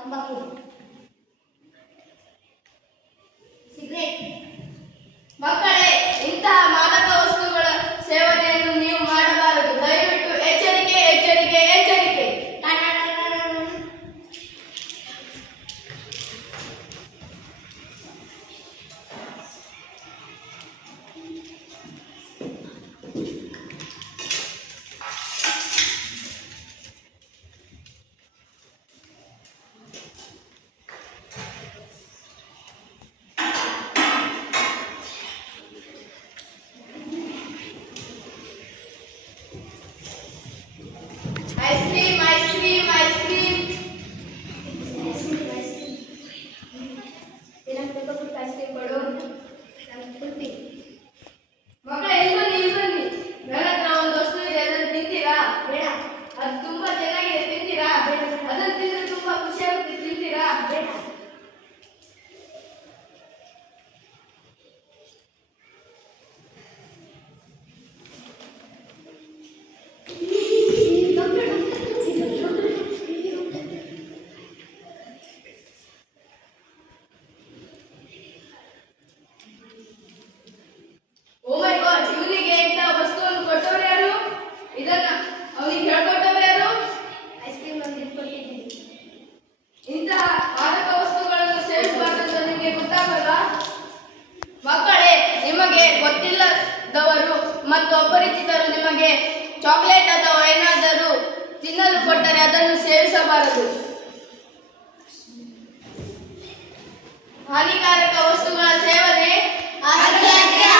ತಂಬಾಕು, ಸಿಗರೇಟ್. ಮಕ್ಕಳೇ, ಇಂತಹ ಮಾದಕ ವಸ್ತುಗಳ ಸೇವನೆಯನ್ನು ನೀವು ಮಾಡಬಾರದು. ದಯವಿಟ್ಟು ಎಚ್ಚರಿಕೆ ಎಚ್ಚರಿಕೆ ಎಚ್ಚರಿಕೆ. Ice cream ice cream ice cream. Ice cream ಕೊಡು. ಮಕ್ಕಳೇ, ಇಲ್ಲಿ ಬನ್ನಿ. ನನ್ನ ಹತ್ರ ಒಂದು ವಸ್ತು ಇದೆ, ಅದನ್ನು ತಿಂತೀರಾ? ಬೇಡ. ಅದು ತುಂಬಾ ಚೆನ್ನಾಗಿದೆ, ತಿಂತೀರಾ? ಬೇಡ. ಅದನ್ನು ತಿಂದ್ರೆ ತುಂಬಾ ಖುಷಿ ಆಗುತ್ತೆ, ತಿಂತೀರಾ? ಬೇಡ. ಓ ಮೈ ಗಾಡ್, ಇವನಿಗೆ ಇಂಥ ವಸ್ತುವನ್ನು ಕೊಟ್ಟವರು ಯಾರು? ಇದನ್ನ ಅವನಿಗೆ ಹೇಳ್ಕೊಟ್ಟವರು ಯಾರು? ಐಸ್ ಕ್ರೀಮ್ ಅನ್ನು ಕೊಟ್ಟಿದ್ದೀನಿ. ಇಂತಹ ಮಾದಕ ವಸ್ತುಗಳನ್ನು ಸೇವಿಸಬಾರದು ನಿಮಗೆ ಗೊತ್ತಾಗಲ್ಲ? ಮಕ್ಕಳೇ, ನಿಮಗೆ ಗೊತ್ತಿಲ್ಲದವರು ಮತ್ತು ಅಪರಿಚಿತರು ನಿಮಗೆ ಚಾಕ್ಲೇಟ್ ಅಥವಾ ಏನಾದರೂ ತಿನ್ನಲು ಕೊಟ್ಟರೆ ಅದನ್ನು ಸೇವಿಸಬಾರದು. ಹಾನಿಕಾರಕ ವಸ್ತುಗಳ ಸೇವನೆ ಆರೋಗ್ಯಕ್ಕೆ